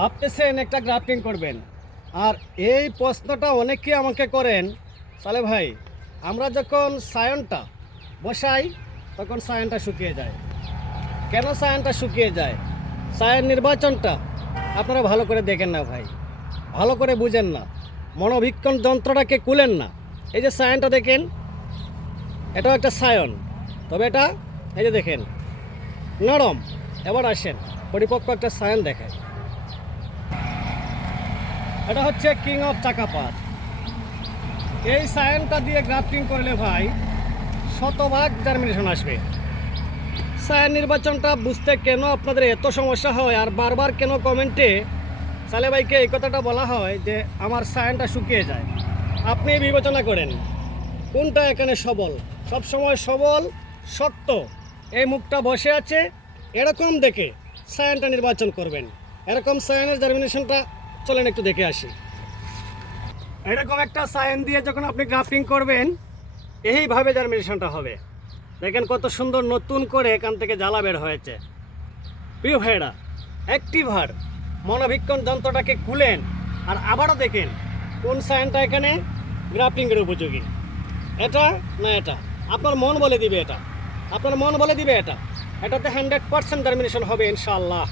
ভাবতেছেন একটা গ্রাফটিং করবেন। আর এই প্রশ্নটা অনেকে আমাকে করেন, সালে ভাই, আমরা যখন সায়নটা বসাই, তখন সায়নটা শুকিয়ে যায়। কেন সায়নটা শুকিয়ে যায়? সায়ন নির্বাচনটা আপনারা ভালো করে দেখেন না ভাই। ভালো করে বুঝেন না। মনোভীক্ষণ যন্ত্রটাকে কুলেন না। এই যে সায়নটা দেখেন, এটাও একটা সায়ন। তবে এটা, এই যে দেখেন, নরম। এবার আসেন, পরিপক্ক একটা সায়ন দেখায় এটা হচ্ছে কিং অফ চাকাপাত এই সায়নটা দিয়ে গ্রাফটিং করলে ভাই শতভাগ জার্মিনেশন আসবে। সায়ন নির্বাচনটা বুঝতে কেন আপনাদের এত সমস্যা হয় আর বারবার কেন কমেন্টে সালে ভাইকে এই কথাটা বলা হয় যে আমার সায়নটা শুকিয়ে যায়। আপনি বিবেচনা করেন, কোনটা এখানে সবল? সব সময় সবল, শক্ত। এই মুখটা বসে আছে, এরকম দেখে সায়ানটা নির্বাচন করবেন। এরকম সায়ানের জার্মিনেশনটা চলেন একটু দেখে আসি। এরকম একটা সায়ান দিয়ে যখন আপনি গ্রাফটিং করবেন, এইভাবে জার্মিনেশনটা হবে। দেখেন কত সুন্দর নতুন করে এখান থেকে জ্বালা বের হয়েছে। প্রিয় ভাইরা অ্যাক্টিভার মনোভীক্ষণ যন্ত্রটাকে খুলেন আর আবারও দেখেন কোন সায়ানটা এখানে গ্রাফটিংয়ের উপযোগী। এটা না এটা? আপনার মন বলে দিবে এটা। আপনার মন বলে দিবে এটা। এটাতে হান্ড্রেড পার্সেন্ট জার্মিনেশন হবে ইনশাআল্লাহ।